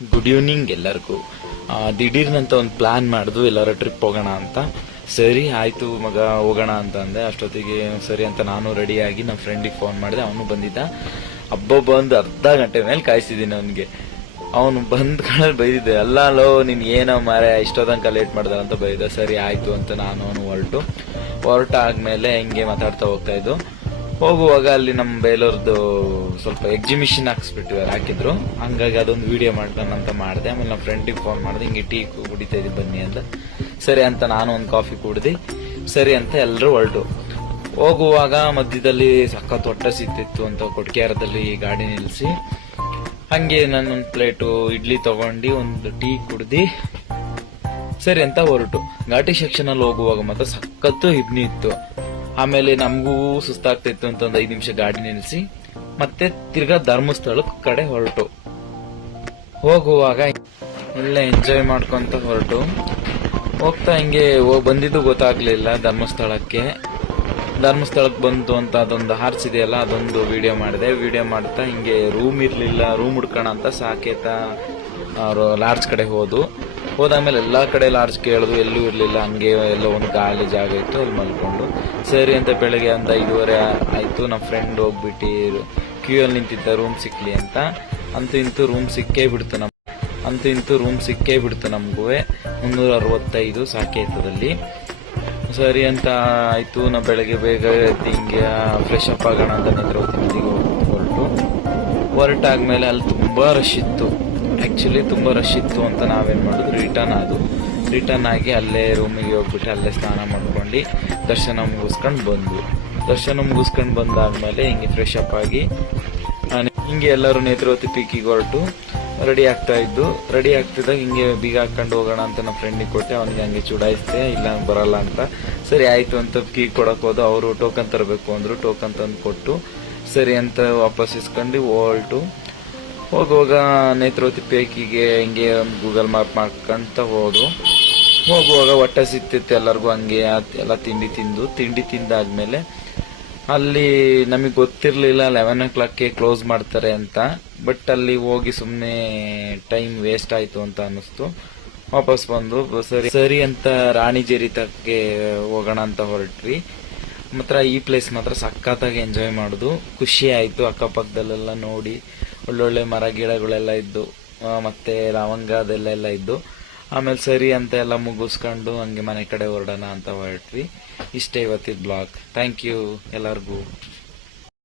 Good evening ಎಲ್ಲರಿಗೂ. ದಿಢೀರ್ನಂತ ಒಂದು plan ಮಾಡಿದ್ವು ಎಲ್ಲರ ಟ್ರಿಪ್ ಹೋಗೋಣ ಅಂತ. ಸರಿ ಆಯ್ತು ಮಗ ಹೋಗೋಣ ಅಂತ ಅಂದೆ. ಅಷ್ಟೊತ್ತಿಗೆ ಸರಿ ಅಂತ ನಾನು ರೆಡಿಯಾಗಿ ನಮ್ಮ ಫ್ರೆಂಡಿಗೆ ಫೋನ್ ಮಾಡಿದೆ. ಅವನು ಬಂದಿದ್ದ. ಹಬ್ಬ ಬಂದು ಅರ್ಧ ಗಂಟೆ ಮೇಲೆ ಕಾಯಿಸಿದ್ದೀನಿ ಅವನಿಗೆ. ಅವನು ಬಂದ್ ಕಡೆ ಬೈದಿದ್ದೆ, ಅಲ್ಲೋ ನೀನ್ ಏನೋ ಮಾರೆ ಇಷ್ಟೋ ತನಕ ಲೇಟ್ ಮಾಡ್ದ ಅಂತ ಬೈದ. ಸರಿ ಆಯ್ತು ಅಂತ ನಾನು ಅವನು ಹೊರಟಾದ್ಮೇಲೆ ಹಿಂಗೆ ಮಾತಾಡ್ತಾ ಹೋಗ್ತಾ ಇದ್ದು. ಹೋಗುವಾಗ ಅಲ್ಲಿ ನಮ್ಮ ಬೇಲೂರ್ದು ಸ್ವಲ್ಪ ಎಕ್ಸಿಬಿಷನ್ ಹಾಕಿದ್ರು. ಹಂಗಾಗಿ ಅದೊಂದು ವಿಡಿಯೋ ಮಾಡ್ಕೊಂಡು ಅಂತ ಮಾಡಿದೆ. ಆಮೇಲೆ ನಮ್ಮ ಫ್ರೆಂಡಿಗೆ ಫೋನ್ ಮಾಡಿದೆ, ಹಿಂಗೆ ಟೀ ಕುಡಿತಾ ಇದ್ವಿ ಬನ್ನಿ ಅಂತ. ಸರಿ ಅಂತ ನಾನು ಒಂದು ಕಾಫಿ ಕುಡ್ದು ಸರಿ ಅಂತ ಎಲ್ಲರೂ ಹೊರಟು. ಹೋಗುವಾಗ ಮಧ್ಯದಲ್ಲಿ ಸಖತ್ ಹೊಟ್ಟೆ ಸಿಕ್ತಿತ್ತು ಅಂತ ಕೊಟ್ಕೇರದಲ್ಲಿ ಗಾಡಿ ನಿಲ್ಲಿಸಿ ಹಂಗೆ ನಾನೊಂದು ಪ್ಲೇಟು ಇಡ್ಲಿ ತಗೊಂಡು ಒಂದು ಟೀ ಕುಡ್ದು ಸರಿ ಅಂತ ಹೊರಟು. ಘಾಟಿ ಸೆಕ್ಷನ್ ಅಲ್ಲಿ ಹೋಗುವಾಗ ಮಾತ್ರ ಸಖತ್ತು ಹಿಬ್ನಿ ಇತ್ತು. ಆಮೇಲೆ ನಮಗೂ ಸುಸ್ತಾಗ್ತಿತ್ತು ಅಂತ ಒಂದು 5 ನಿಮಿಷ ಗಾಡಿ ನಿಲ್ಲಿಸಿ ಮತ್ತೆ ತಿರ್ಗಾ ಧರ್ಮಸ್ಥಳಕ್ ಕಡೆ ಹೊರಟು. ಹೋಗುವಾಗ ಒಳ್ಳೆ ಎಂಜಾಯ್ ಮಾಡ್ಕೊಂತ ಹೊರಟು ಹೋಗ್ತಾ ಹಿಂಗೆ ಬಂದಿದ್ದು ಗೊತ್ತಾಗ್ಲಿಲ್ಲ. ಧರ್ಮಸ್ಥಳಕ್ಕೆ ಬಂತು ಅಂತ ಅದೊಂದು ಹಾರ್ಸ್ ಇದೆಯಲ್ಲ ಅದೊಂದು ವಿಡಿಯೋ ಮಾಡಿದೆ. ವಿಡಿಯೋ ಮಾಡ್ತಾ ಹಿಂಗೆ ರೂಮ್ ಇರ್ಲಿಲ್ಲ, ರೂಮ್ ಹುಡ್ಕೋಣ ಅಂತ ಸಾಕೇತ ಲಾಡ್ಜ್ ಕಡೆ ಹೋದಾದ್ಮೇಲೆ ಎಲ್ಲಾ ಕಡೆ ಲಾಡ್ಜ್ ಕೇಳಿದ್ವು, ಎಲ್ಲೂ ಇರ್ಲಿಲ್ಲ. ಹಂಗೆ ಎಲ್ಲೋ ಒಂದು ಗಾಳಿ ಜಾಗ ಇತ್ತು, ಅಲ್ಲಿ ಮಲ್ಕೊಂಡು ಸರಿ ಅಂತ ಬೆಳಗ್ಗೆ ಒಂದು 5:30 ಆಯ್ತು. ನಮ್ಮ ಫ್ರೆಂಡ್ ಹೋಗ್ಬಿಟ್ಟು ಕ್ಯೂ ಅಲ್ಲಿ ನಿಂತಿದ್ದ ರೂಮ್ ಸಿಕ್ಲಿ ಅಂತ. ಅಂತೂ ಇಂತೂ ರೂಮ್ ಸಿಕ್ಕೇ ಬಿಡ್ತು ನಮಗೂ 365 ಸಾಕೇತದಲ್ಲಿ. ಸರಿ ಅಂತ ಆಯ್ತು. ನಾವು ಬೆಳಗ್ಗೆ ಬೇಗ ಹಿಂಗೆ ಫ್ರೆಶ್ ಅಪ್ ಆಗೋಣ ಅಂತ ನೇತ್ರಾವತಿ ನದಿಗೆ ಹೊರಟಾದ್ಮೇಲೆ ಅಲ್ಲಿ ತುಂಬಾ ರಶ್ ಇತ್ತು. ಆಕ್ಚುಲಿ ತುಂಬಾ ರಶ್ ಇತ್ತು ಅಂತ ನಾವೇನ್ ಮಾಡುದು, ರಿಟರ್ನ್ ಆಗಿ ಅಲ್ಲೇ ರೂಮಿಗೆ ಹೋಗ್ಬಿಟ್ಟು ಅಲ್ಲೇ ಸ್ನಾನ ಮಾಡ್ಕೊಂಡು ದರ್ಶನ ಮುಗಿಸ್ಕೊಂಡು ಬಂದಾದ್ಮೇಲೆ ಹಿಂಗೆ ಫ್ರೆಶ್ ಅಪ್ ಆಗಿ ಹಿಂಗೆ ಎಲ್ಲರೂ ನೇತ್ರಾವತಿ ಪೀಕಿಗೆ ಹೊರಟು ರೆಡಿ ಆಗ್ತಿದ್ದಾಗ ಹಿಂಗೆ ಬೀಗ ಹಾಕೊಂಡು ಹೋಗೋಣ ಅಂತ ನಮ್ಮ ಫ್ರೆಂಡಿಗೆ ಕೊಟ್ಟೆ. ಅವನಿಗೆ ಹಂಗೆ ಚುಡಾಯಿಸ್ತೆ, ಇಲ್ಲ ಬರಲ್ಲ ಅಂತ. ಸರಿ ಆಯ್ತು ಅಂತ ಕೀ ಕೊಡಕ್ ಹೋದ. ಅವರು ಟೋಕನ್ ತರಬೇಕು ಅಂದ್ರು. ಟೋಕನ್ ತಂದು ಕೊಟ್ಟು ಸರಿ ಅಂತ ವಾಪಸ್ ಇಸ್ಕೊಂಡು ಹೋಗುವಾಗ ನೇತ್ರಾವತಿ ಪೇಕಿಗೆ ಹಿಂಗೆ ಗೂಗಲ್ ಮ್ಯಾಪ್ ಮಾಡ್ಕೊಂತ ಹೋಗುವಾಗ ಹೊಟ್ಟೆ ಸಿಕ್ತಿತ್ತು ಎಲ್ಲರಿಗೂ. ಹಂಗೆ ಎಲ್ಲ ತಿಂಡಿ ತಿಂದಾದ್ಮೇಲೆ ಅಲ್ಲಿ ನಮಗೆ ಗೊತ್ತಿರ್ಲಿಲ್ಲ 11 o'clock ಕ್ಲೋಸ್ ಮಾಡ್ತಾರೆ ಅಂತ. ಬಟ್ ಅಲ್ಲಿ ಹೋಗಿ ಸುಮ್ಮನೆ ಟೈಮ್ ವೇಸ್ಟ್ ಆಯ್ತು ಅಂತ ಅನಿಸ್ತು. ವಾಪಸ್ ಬಂದು ಸರಿ ಅಂತ ರಾಣಿಜೇರಿ ತಕ್ಕೆ ಹೋಗೋಣ ಅಂತ ಹೊರಟ್ವಿ. ಮಾತ್ರ ಈ ಪ್ಲೇಸ್ ಮಾತ್ರ ಸಖತ್ತಾಗಿ ಎಂಜಾಯ್ ಮಾಡುದು, ಖುಷಿ ಆಯ್ತು. ಅಕ್ಕಪಕ್ಕದಲ್ಲೆಲ್ಲ ನೋಡಿ ಒಳ್ಳೊಳ್ಳೆ ಮರ ಗಿಡಗಳೆಲ್ಲ ಇದ್ದು, ಮತ್ತೆ ಲವಂಗ ಅದೆಲ್ಲ ಇದ್ದು. ಆಮೇಲೆ ಸರಿ ಅಂತ ಎಲ್ಲ ಮುಗಿಸ್ಕೊಂಡು ಹಂಗೆ ಮನೆ ಕಡೆ ಹೊರಡೋಣ ಅಂತ ಹೊರಟ್ವಿ. ಇಷ್ಟೇ ಇವತ್ತಿನ ಬ್ಲಾಗ್. ಥ್ಯಾಂಕ್ ಯು ಎಲ್ಲರಿಗೂ.